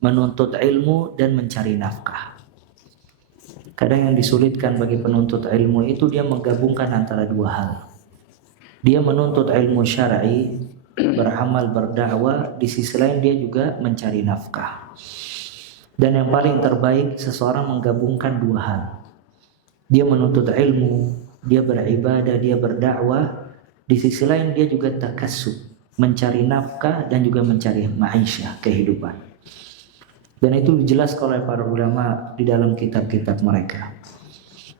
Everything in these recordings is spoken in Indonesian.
menuntut ilmu dan mencari nafkah. Kadang yang disulitkan bagi penuntut ilmu itu dia menggabungkan antara dua hal. Dia menuntut ilmu syar'i, beramal, berdakwah, di sisi lain dia juga mencari nafkah. Dan yang paling terbaik seseorang menggabungkan dua hal. Dia menuntut ilmu, dia beribadah, dia berdakwah, di sisi lain dia juga takassub, mencari nafkah dan juga mencari ma'isyah, kehidupan. Dan itu dijelaskan oleh para ulama di dalam kitab-kitab mereka.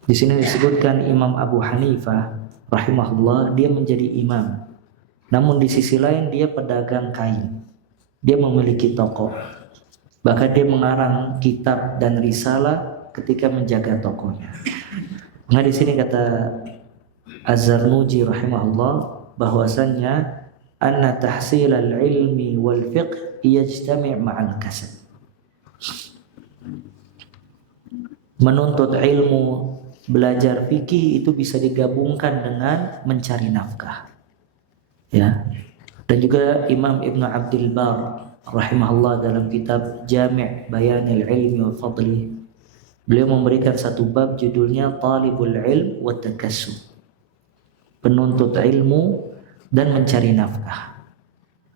Di sini disebutkan Imam Abu Hanifah rahimahullah, dia menjadi imam. Namun di sisi lain dia pedagang kain. Dia memiliki toko. Bahkan dia mengarang kitab dan risalah ketika menjaga tokonya. Nah di sini kata Az-Zarnuji rahimahullah bahwasannya anna tahsil al-ilmi wal fiqh yajtami' ma'al kasab. Menuntut ilmu, belajar fikih itu bisa digabungkan dengan mencari nafkah. Ya. Dan juga Imam Ibn Abdul Bar rahimahullah dalam kitab Jami' Bayanil Ilmi wa Fadli, beliau memberikan satu bab judulnya Talibul Ilm wa Takassub. Penuntut ilmu dan mencari nafkah.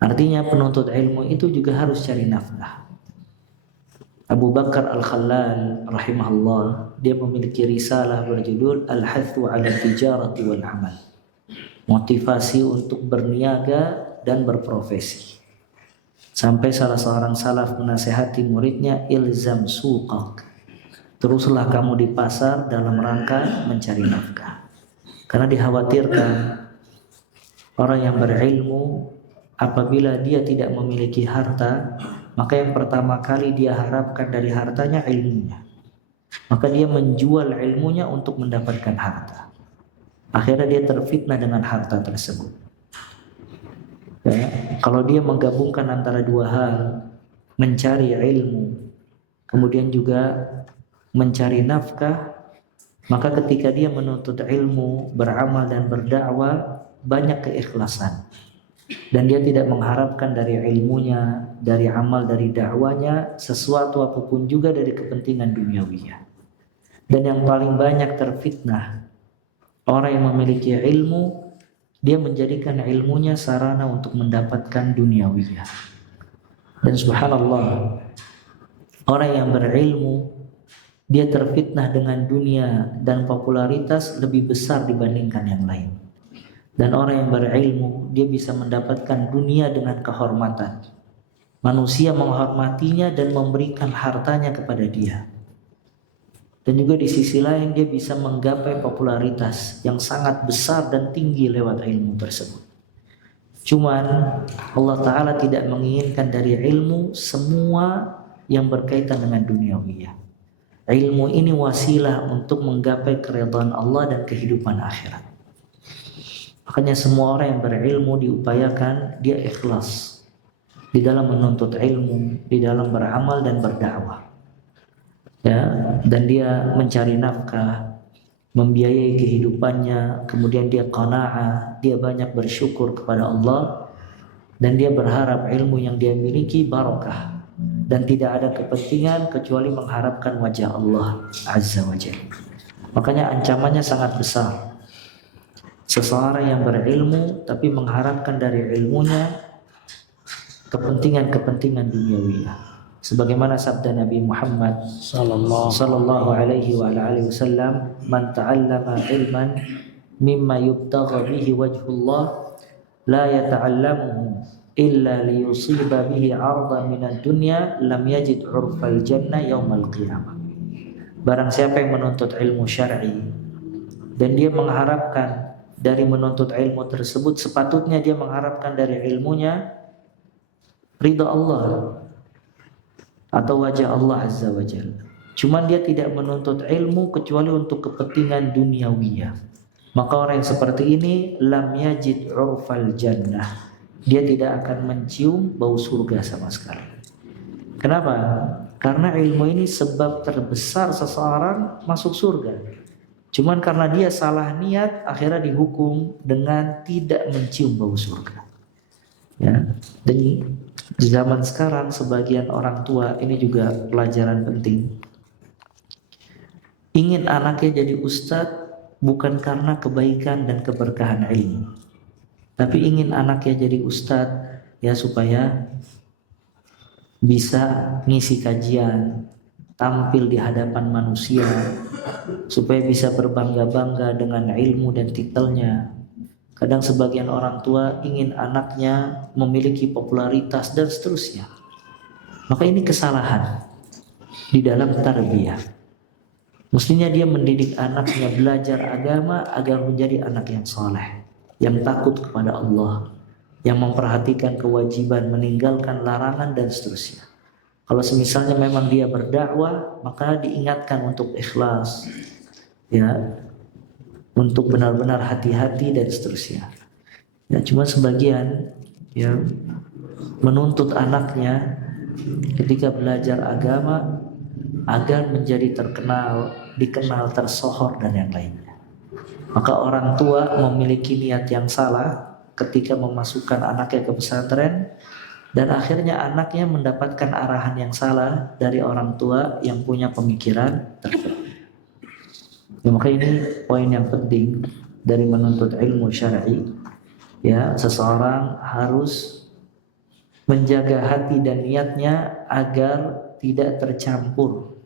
Artinya penuntut ilmu itu juga harus cari nafkah. Abu Bakar Al-Khallal rahimahullah, dia memiliki risalah berjudul Al-Hathu 'ala Tijarati wal 'Amal. Motivasi untuk berniaga dan berprofesi. Sampai salah seorang salaf menasihati muridnya, ilzam suqak. Teruslah kamu di pasar dalam rangka mencari nafkah. Karena dikhawatirkan orang yang berilmu apabila dia tidak memiliki harta, maka yang pertama kali dia harapkan dari hartanya ilmunya. Maka dia menjual ilmunya untuk mendapatkan harta. Akhirnya dia terfitnah dengan harta tersebut. Ya, kalau dia menggabungkan antara dua hal, mencari ilmu, kemudian juga mencari nafkah, maka ketika dia menuntut ilmu, beramal dan berdakwah, banyak keikhlasan. Dan dia tidak mengharapkan dari ilmunya, dari amal, dari dakwanya sesuatu apapun juga dari kepentingan duniawiyah. Dan yang paling banyak terfitnah orang yang memiliki ilmu, dia menjadikan ilmunya sarana untuk mendapatkan duniawiyah. Dan subhanallah, orang yang berilmu dia terfitnah dengan dunia dan popularitas lebih besar dibandingkan yang lain. Dan orang yang berilmu, dia bisa mendapatkan dunia dengan kehormatan. Manusia menghormatinya dan memberikan hartanya kepada dia. Dan juga di sisi lain dia bisa menggapai popularitas yang sangat besar dan tinggi lewat ilmu tersebut. Cuman Allah Ta'ala tidak menginginkan dari ilmu semua yang berkaitan dengan duniawiyah. Ilmu ini wasilah untuk menggapai keridhaan Allah dan kehidupan akhirat. Makanya semua orang yang berilmu diupayakan dia ikhlas di dalam menuntut ilmu, di dalam beramal dan berdakwah. Ya, dan dia mencari nafkah, membiayai kehidupannya, kemudian dia qanaah, dia banyak bersyukur kepada Allah, dan dia berharap ilmu yang dia miliki barakah dan tidak ada kepentingan kecuali mengharapkan wajah Allah Azza wa Jalla. Makanya ancamannya sangat besar. Seseorang yang berilmu tapi mengharapkan dari ilmunya kepentingan-kepentingan duniawiyah. Sebagaimana sabda Nabi Muhammad sallallahu alaihi wa alihi wasallam, "Man ta'allama ilman mimma yubtagha bihi wajhullah la yata'allamuhu illa liyusiba bihi 'ardan minad dunya lam yajid 'urfal jannah yaumal qiyamah." Barang siapa yang menuntut ilmu syar'i dan dia mengharapkan dari menuntut ilmu tersebut, sepatutnya dia mengharapkan dari ilmunya ridha Allah atau wajah Allah Azza wa Jalla. Cuman dia tidak menuntut ilmu kecuali untuk kepentingan duniawiyah. Maka orang yang seperti ini lam yajid 'urfal jannah. Dia tidak akan mencium bau surga sama sekali. Kenapa? Karena ilmu ini sebab terbesar seseorang masuk surga. Cuman karena dia salah niat, akhirnya dihukum dengan tidak mencium bau surga. Ya. Dan Di zaman sekarang sebagian orang tua, ini juga pelajaran penting, ingin anaknya jadi ustadz bukan karena kebaikan dan keberkahan ilmu, tapi ingin anaknya jadi ustadz ya supaya bisa ngisi kajian, tampil di hadapan manusia, supaya bisa berbangga-bangga dengan ilmu dan titelnya. Kadang sebagian orang tua ingin anaknya memiliki popularitas dan seterusnya. Maka ini kesalahan di dalam tarbiyah. Mestinya dia mendidik anaknya belajar agama agar menjadi anak yang soleh, yang takut kepada Allah, yang memperhatikan kewajiban, meninggalkan larangan dan seterusnya. Kalau semisalnya memang dia berdakwah, maka diingatkan untuk ikhlas, ya, untuk benar-benar hati-hati dan seterusnya. Ya, cuma sebagian yang menuntut anaknya ketika belajar agama agar menjadi terkenal, dikenal, tersohor dan yang lainnya. Maka orang tua memiliki niat yang salah ketika memasukkan anaknya ke pesantren, dan akhirnya anaknya mendapatkan arahan yang salah dari orang tua yang punya pemikiran tertentu. Ya, maka ini poin yang penting dari menuntut ilmu syar'i. Ya, seseorang harus menjaga hati dan niatnya agar tidak tercampur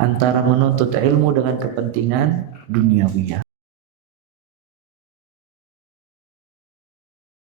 antara menuntut ilmu dengan kepentingan duniawi.